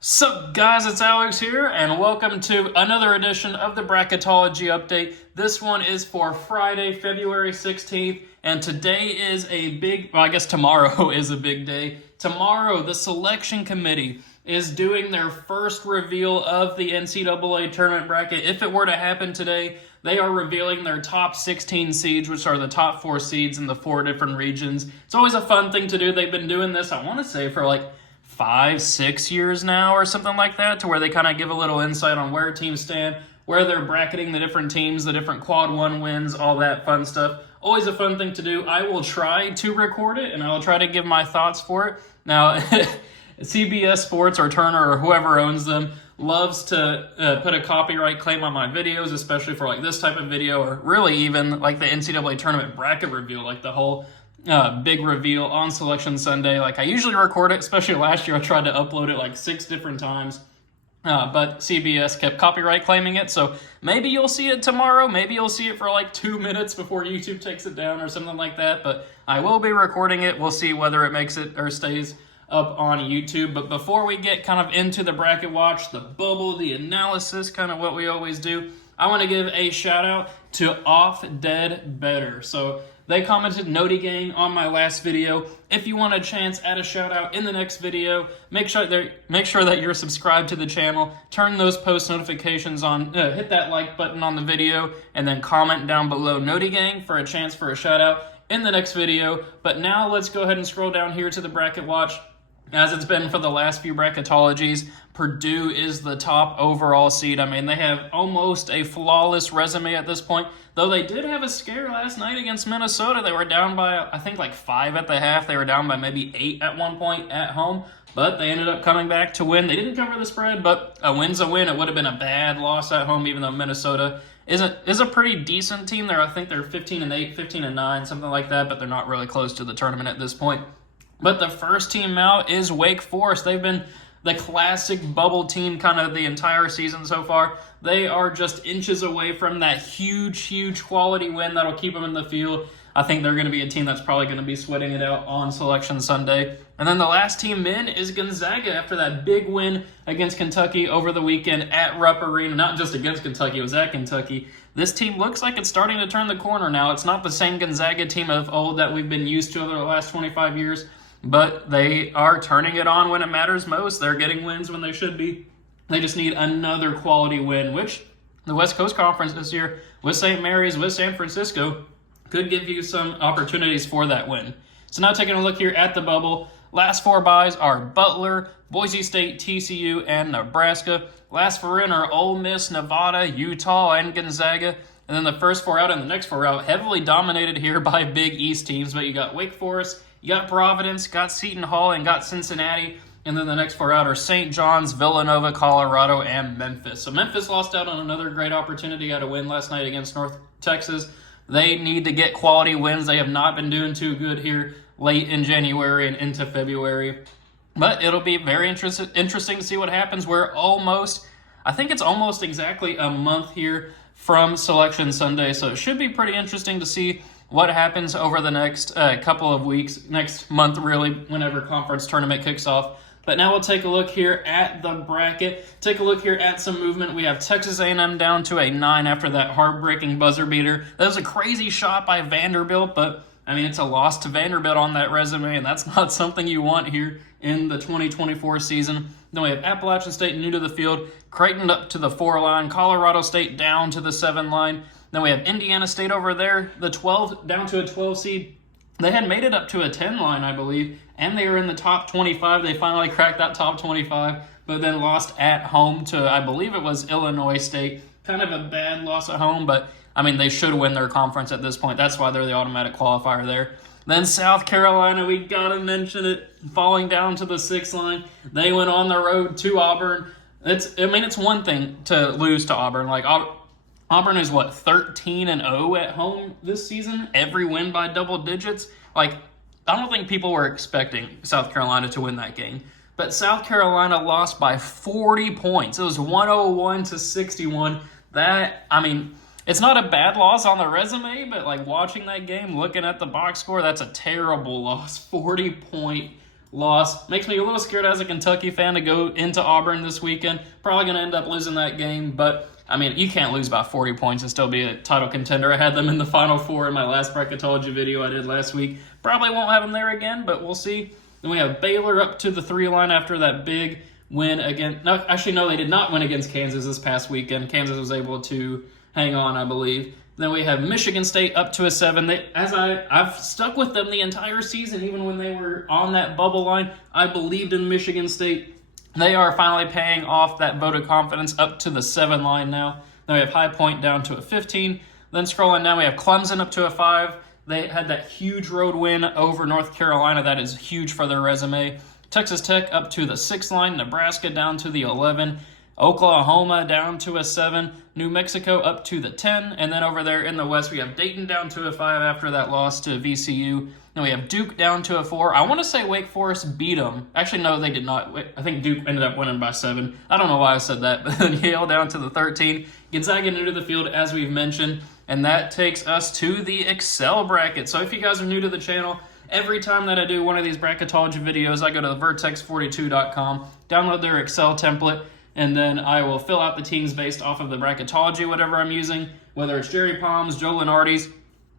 Sup guys, it's Alex here, and welcome to another edition of the Bracketology Update. This one is for Friday, February 16th, and today is I guess tomorrow is a big day. Tomorrow, the selection committee is doing their first reveal of the NCAA tournament bracket. If it were to happen today, they are revealing their top 16 seeds, which are the top 4 seeds in the 4 different regions. It's always a fun thing to do. They've been doing this, I want to say, for like 5-6 years now or something like that, to where they kind of give a little insight on where teams stand, where they're bracketing the different teams, the different quad 1 wins, all that fun stuff. Always a fun thing to do. I will try to record it, and I will try to give my thoughts for it. Now, CBS Sports or Turner or whoever owns them loves to put a copyright claim on my videos, especially for like this type of video, or really even like the NCAA tournament bracket reveal, like the whole big reveal on Selection Sunday. Like I usually record it, especially last year I tried to upload it like 6 different times. But CBS kept copyright claiming it, so maybe you'll see it tomorrow, maybe you'll see it for like 2 minutes before YouTube takes it down or something like that, but I will be recording it. We'll see whether it makes it or stays up on YouTube. But before we get kind of into the bracket watch, the bubble, the analysis, kind of what we always do, I want to give a shout out to Off Dead Better. So they commented Noti Gang on my last video. If you want a chance at a shout out in the next video, make sure that you're subscribed to the channel, turn those post notifications on, hit that like button on the video, and then comment down below Noti Gang for a chance for a shout out in the next video. But now let's go ahead and scroll down here to the bracket watch. As it's been for the last few bracketologies, Purdue is the top overall seed. I mean, they have almost a flawless resume at this point, though they did have a scare last night against Minnesota. They were down by, I think, like 5 at the half. They were down by maybe 8 at one point at home, but they ended up coming back to win. They didn't cover the spread, but a win's a win. It would have been a bad loss at home, even though Minnesota is a pretty decent team. I think they're 15-8, 15-9, something like that, but they're not really close to the tournament at this point. But the first team out is Wake Forest. They've been the classic bubble team kind of the entire season so far. They are just inches away from that huge quality win that'll keep them in the field. I think they're going to be a team that's probably going to be sweating it out on Selection Sunday. And then the last team in is Gonzaga after that big win against Kentucky over the weekend at Rupp Arena. Not just against Kentucky, it was at Kentucky. This team looks like it's starting to turn the corner now. It's not the same Gonzaga team of old that we've been used to over the last 25 years. But they are turning it on when it matters most. They're getting wins when they should be. They just need another quality win, which the West Coast Conference this year with St. Mary's, with San Francisco, could give you some opportunities for that win. So now taking a look here at the bubble, last 4 byes are Butler, Boise State, TCU, and Nebraska. Last 4 in are Ole Miss, Nevada, Utah, and Gonzaga. And then the first 4 out and the next 4 out, heavily dominated here by Big East teams. But you got Wake Forest, you got Providence, got Seton Hall, and got Cincinnati. And then the next 4 out are St. John's, Villanova, Colorado, and Memphis. So Memphis lost out on another great opportunity at a win last night against North Texas. They need to get quality wins. They have not been doing too good here late in January and into February. But it'll be very interesting to see what happens. I think it's almost exactly a month here from Selection Sunday. So it should be pretty interesting to see what happens over the next couple of weeks, next month really, whenever conference tournament kicks off. But now we'll take a look here at the bracket. Take a look here at some movement. We have Texas A&M down to a 9 after that heartbreaking buzzer beater. That was a crazy shot by Vanderbilt, but I mean, it's a loss to Vanderbilt on that resume, and that's not something you want here in the 2024 season. Then we have Appalachian State new to the field, Creighton up to the 4 line, Colorado State down to the 7 line. Then we have Indiana State over there, the 12 down to a 12 seed. They had made it up to a 10 line, I believe, and they were in the top 25. They finally cracked that top 25, but then lost at home to, I believe it was Illinois State. Kind of a bad loss at home, but I mean, they should win their conference at this point. That's why they're the automatic qualifier there. Then South Carolina, we got to mention it, falling down to the 6 line. They went on the road to Auburn. It's one thing to lose to Auburn. Like, Auburn is, 13-0 at home this season? Every win by double digits? Like, I don't think people were expecting South Carolina to win that game. But South Carolina lost by 40 points. It was 101-61. It's not a bad loss on the resume, but, watching that game, looking at the box score, that's a terrible loss. 40-point loss. Makes me a little scared as a Kentucky fan to go into Auburn this weekend. Probably going to end up losing that game, but I mean, you can't lose by 40 points and still be a title contender. I had them in the Final Four in my last Bracketology video I did last week. Probably won't have them there again, but we'll see. Then we have Baylor up to the 3 line after that big win against... No, actually, no, they did not win against Kansas this past weekend. Kansas was able to hang on, I believe. Then we have Michigan State up to a 7. I've stuck with them the entire season, even when they were on that bubble line. I believed in Michigan State. They are finally paying off that vote of confidence up to the 7 line now. Then we have High Point down to a 15. Then scrolling down, we have Clemson up to a 5. They had that huge road win over North Carolina. That is huge for their resume. Texas Tech up to the 6 line. Nebraska down to the 11. Oklahoma down to a 7. New Mexico up to the 10. And then over there in the West, we have Dayton down to a 5 after that loss to VCU. Then we have Duke down to a 4. I want to say Wake Forest beat them. Actually, no, they did not. I think Duke ended up winning by 7. I don't know why I said that. But then Yale down to the 13. Gonzaga new to the field, as we've mentioned. And that takes us to the Excel bracket. So if you guys are new to the channel, every time that I do one of these bracketology videos, I go to vertex42.com, download their Excel template, and then I will fill out the teams based off of the bracketology, whatever I'm using, whether it's Jerry Palm's, Joe Lunardi's.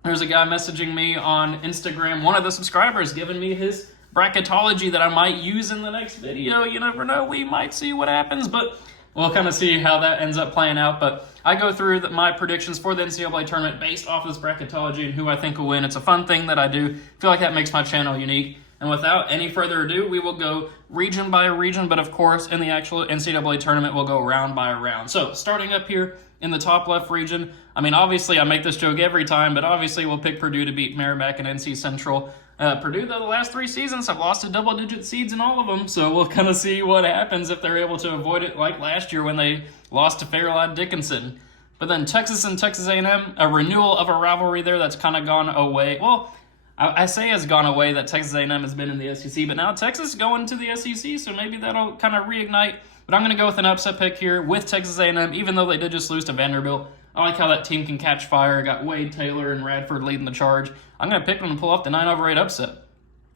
There's a guy messaging me on Instagram, one of the subscribers, giving me his bracketology that I might use in the next video. You never know, we might see what happens, but we'll kind of see how that ends up playing out. But I go through my predictions for the NCAA tournament based off of this bracketology and who I think will win. It's a fun thing that I do. I feel like that makes my channel unique. And without any further ado, we will go region by region, but of course, in the actual NCAA tournament, we'll go round by round. So, starting up here in the top left region, I mean, obviously, I make this joke every time, but obviously, we'll pick Purdue to beat Merrimack and NC Central. Purdue, though, the last 3 seasons have lost to double-digit seeds in all of them, so we'll kind of see what happens if they're able to avoid it like last year when they lost to Fairleigh Dickinson. But then Texas and Texas A&M, a renewal of a rivalry there that's kind of gone away. Well, I say has gone away that Texas A&M has been in the SEC, but now Texas is going to the SEC, so maybe that'll kind of reignite. But I'm going to go with an upset pick here with Texas A&M, even though they did just lose to Vanderbilt. I like how that team can catch fire. Got Wade, Taylor, and Radford leading the charge. I'm going to pick them to pull off the 9/8 upset.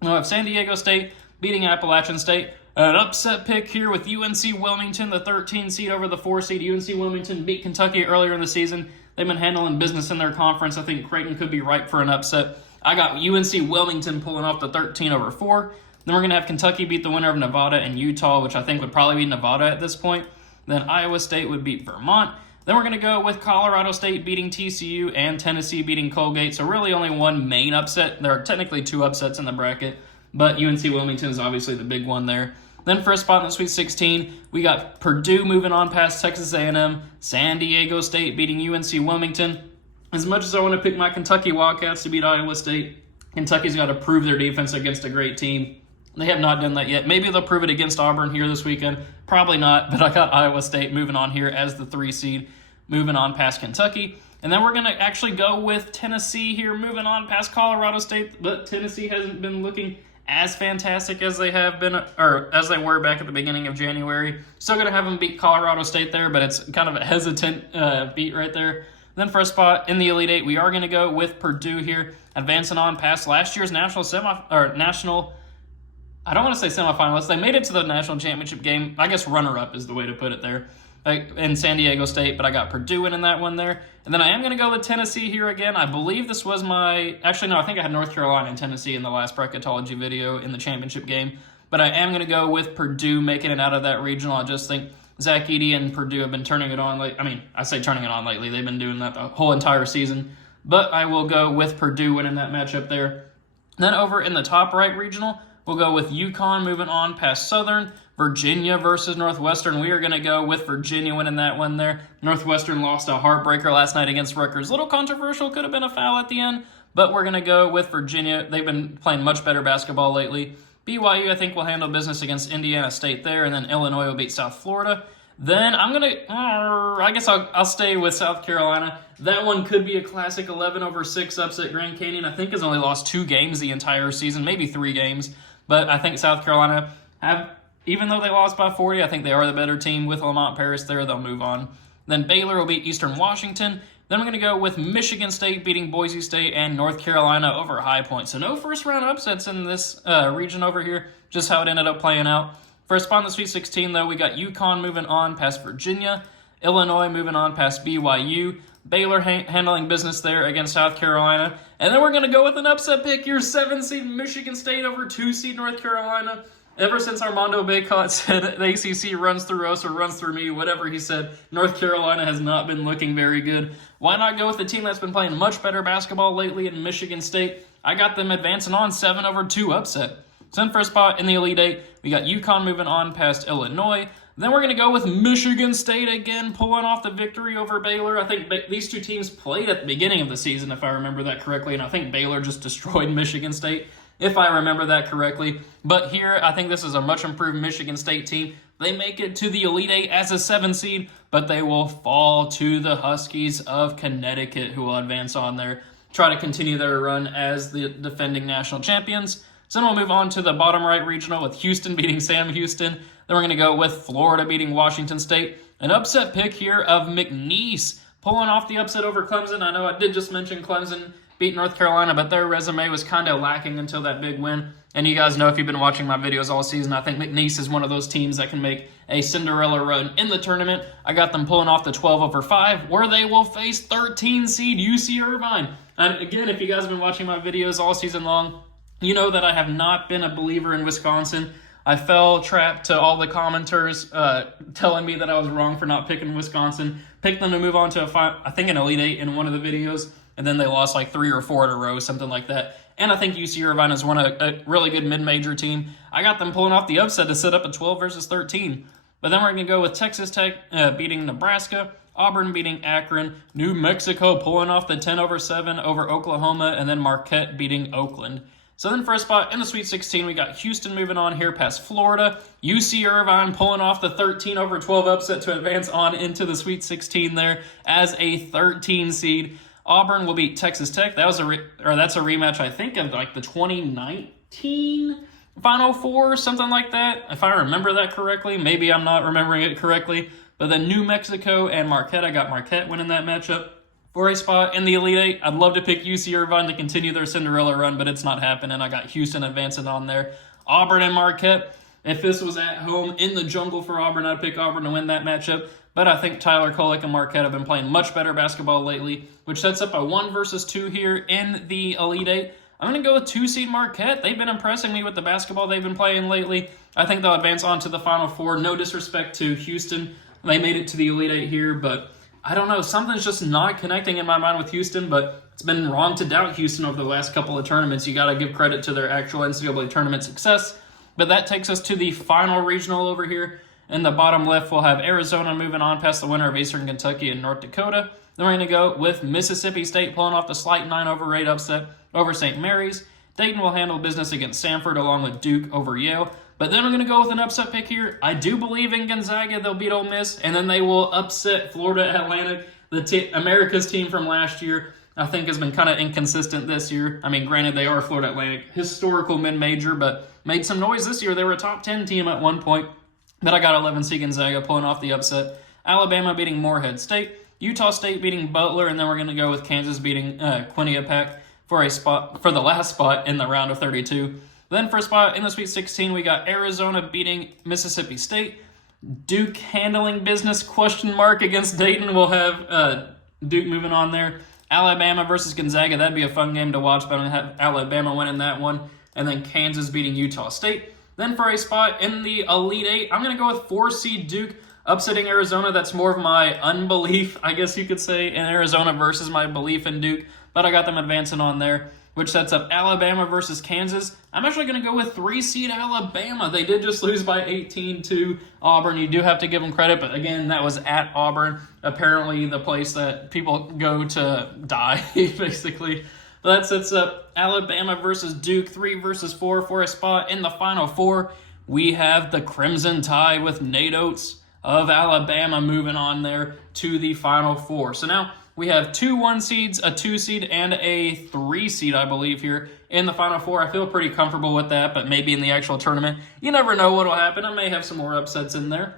We'll have San Diego State beating Appalachian State. An upset pick here with UNC Wilmington, the 13 seed over the 4 seed. UNC Wilmington beat Kentucky earlier in the season. They've been handling business in their conference. I think Creighton could be ripe for an upset. I got UNC Wilmington pulling off the 13 over 4. Then we're going to have Kentucky beat the winner of Nevada and Utah, which I think would probably be Nevada at this point. Then Iowa State would beat Vermont. Then we're going to go with Colorado State beating TCU and Tennessee beating Colgate. So really only one main upset. There are technically 2 upsets in the bracket, but UNC Wilmington is obviously the big one there. Then for a spot in the Sweet 16, we got Purdue moving on past Texas A&M, San Diego State beating UNC Wilmington. As much as I want to pick my Kentucky Wildcats to beat Iowa State, Kentucky's got to prove their defense against a great team. They have not done that yet. Maybe they'll prove it against Auburn here this weekend. Probably not, but I got Iowa State moving on here as the 3 seed, moving on past Kentucky. And then we're going to actually go with Tennessee here, moving on past Colorado State, but Tennessee hasn't been looking as fantastic as they have been, or as they were back at the beginning of January. Still going to have them beat Colorado State there, but it's kind of a hesitant beat right there. Then for a spot in the Elite Eight, we are going to go with Purdue here, advancing on past last year's national. I don't want to say semifinalists. They made it to the national championship game. I guess runner-up is the way to put it there, in San Diego State, but I got Purdue in that one there. And then I am going to go with Tennessee here again. I believe this was actually, no, I think I had North Carolina and Tennessee in the last bracketology video in the championship game. But I am going to go with Purdue making it out of that regional. I just think Zach Edey and Purdue have been turning it on. I say turning it on lately. They've been doing that the whole entire season. But I will go with Purdue winning that matchup there. Then over in the top right regional, we'll go with UConn moving on past Southern. Virginia versus Northwestern. We are going to go with Virginia winning that one there. Northwestern lost a heartbreaker last night against Rutgers. A little controversial, could have been a foul at the end, but we're going to go with Virginia. They've been playing much better basketball lately. BYU, I think, will handle business against Indiana State there, and then Illinois will beat South Florida. Then I'm going to, I guess I'll stay with South Carolina. That one could be a classic 11/6 upset. Grand Canyon, I think, has only lost 2 games the entire season, maybe 3 games. But I think South Carolina even though they lost by 40, I think they are the better team with Lamont Paris there. They'll move on. Then Baylor will beat Eastern Washington. Then we're going to go with Michigan State beating Boise State and North Carolina over High Point. So no first-round upsets in this region over here, just how it ended up playing out. First spot in the Sweet 16, though, we got UConn moving on past Virginia, Illinois moving on past BYU, Baylor handling business there against South Carolina. And then we're going to go with an upset pick here, 7-seed Michigan State over 2-seed North Carolina. Ever since Armando Bacot said the ACC runs through us or runs through me, whatever he said, North Carolina has not been looking very good. Why not go with the team that's been playing much better basketball lately in Michigan State? I got them advancing on 7/2 upset. So in first spot in the Elite Eight, we got UConn moving on past Illinois. Then we're going to go with Michigan State again, pulling off the victory over Baylor. I think these two teams played at the beginning of the season, if I remember that correctly, and I think Baylor just destroyed Michigan State, if I remember that correctly. But here, I think this is a much improved Michigan State team. They make it to the Elite Eight as a 7-seed, but they will fall to the Huskies of Connecticut, who will advance on there, try to continue their run as the defending national champions. So then we'll move on to the bottom right regional with Houston beating Sam Houston. Then we're going to go with Florida beating Washington State. An upset pick here of McNeese pulling off the upset over Clemson. I know I did just mention Clemson beat North Carolina, but their resume was kind of lacking until that big win. And you guys know, if you've been watching my videos all season, I think McNeese is one of those teams that can make a Cinderella run in the tournament. I got them pulling off the 12/5, where they will face 13-seed UC Irvine. And again, if you guys have been watching my videos all season long, you know that I have not been a believer in Wisconsin. I fell trapped to all the commenters telling me that I was wrong for not picking Wisconsin. Picked them to move on to I think an Elite Eight in one of the videos, and then they lost like 3 or 4 in a row, something like that. And I think UC Irvine is a really good mid-major team. I got them pulling off the upset to set up at 12-13. But then we're going to go with Texas Tech beating Nebraska, Auburn beating Akron, New Mexico pulling off the 10/7 over Oklahoma, and then Marquette beating Oakland. So then first spot in the Sweet 16, we got Houston moving on here past Florida. UC Irvine pulling off the 13/12 upset to advance on into the Sweet 16 there as a 13 seed. Auburn will beat Texas Tech. That's a rematch, I think, of like the 2019 Final Four, something like that. If I remember that correctly, maybe I'm not remembering it correctly. But then New Mexico and Marquette, I got Marquette winning that matchup. For a spot in the Elite Eight, I'd love to pick UC Irvine to continue their Cinderella run, but it's not happening. I got Houston advancing on there. Auburn and Marquette. If this was at home in the jungle for Auburn, I'd pick Auburn to win that matchup. But I think Tyler Kolek and Marquette have been playing much better basketball lately, which sets up a 1-2 here in the Elite Eight. I'm going to go with 2-seed Marquette. They've been impressing me with the basketball they've been playing lately. I think they'll advance on to the Final Four. No disrespect to Houston. They made it to the Elite Eight here, but I don't know. Something's just not connecting in my mind with Houston, but it's been wrong to doubt Houston over the last couple of tournaments. You got to give credit to their actual NCAA tournament success. But that takes us to the final regional over here. In the bottom left, we'll have Arizona moving on past the winner of Eastern Kentucky and North Dakota. Then we're going to go with Mississippi State pulling off the slight 9/8 upset over St. Mary's. Dayton will handle business against Samford along with Duke over Yale. But then we're going to go with an upset pick here. I do believe in Gonzaga. They'll beat Ole Miss, and then they will upset Florida Atlantic, America's team from last year. I think has been kind of inconsistent this year. I mean, granted, they are Florida Atlantic, historical mid-major, but made some noise this year. They were a top 10 team at one point. But I got 11-seed Gonzaga pulling off the upset. Alabama beating Morehead State. Utah State beating Butler, and then we're going to go with Kansas beating Quinnipiac for the last spot in the round of 32. Then for a spot in the Sweet 16, we got Arizona beating Mississippi State. Duke handling business, ? Against Dayton. We'll have Duke moving on there. Alabama versus Gonzaga. That'd be a fun game to watch, but I'm going to have Alabama winning that one. And then Kansas beating Utah State. Then for a spot in the Elite Eight, I'm going to go with 4-seed Duke upsetting Arizona. That's more of my unbelief, I guess you could say, in Arizona versus my belief in Duke. But I got them advancing on there, which sets up Alabama versus Kansas. I'm actually going to go with 3-seed Alabama. They did just lose by 18 to Auburn. You do have to give them credit, but again, that was at Auburn, apparently the place that people go to die, basically. That sets up Alabama versus Duke, 3-4 for a spot in the Final Four. We have the Crimson Tide with Nate Oates of Alabama moving on there to the Final Four. So now we have 2 1-seeds, a 2-seed, and a 3-seed, I believe, here in the Final Four. I feel pretty comfortable with that, but maybe in the actual tournament, you never know what will happen. I may have some more upsets in there.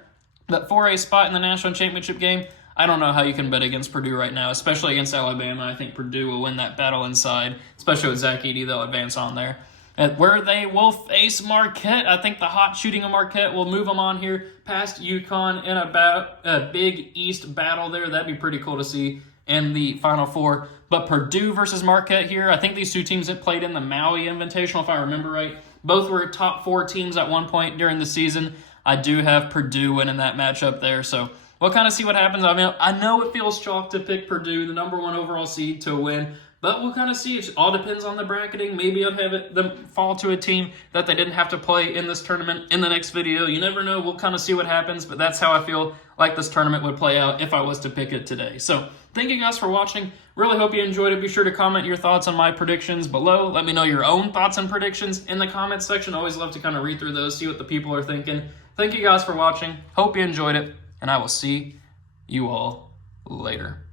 But for a spot in the national championship game, I don't know how you can bet against Purdue right now, especially against Alabama. I think Purdue will win that battle inside, especially with Zach Edey. They'll advance on there. And where they will face Marquette, I think the hot shooting of Marquette will move them on here past UConn in a Big East battle there. That'd be pretty cool to see in the Final Four. But Purdue versus Marquette here, I think these two teams that played in the Maui Invitational, if I remember right, both were top 4 teams at one point during the season. I do have Purdue winning that matchup there, so we'll kind of see what happens. I mean, I know it feels chalk to pick Purdue, the number 1 overall seed, to win, but we'll kind of see. It all depends on the bracketing. Maybe I'd have them fall to a team that they didn't have to play in this tournament in the next video. You never know. We'll kind of see what happens, but that's how I feel like this tournament would play out if I was to pick it today. So thank you guys for watching. Really hope you enjoyed it. Be sure to comment your thoughts on my predictions below. Let me know your own thoughts and predictions in the comments section. Always love to kind of read through those, see what the people are thinking. Thank you guys for watching. Hope you enjoyed it, and I will see you all later.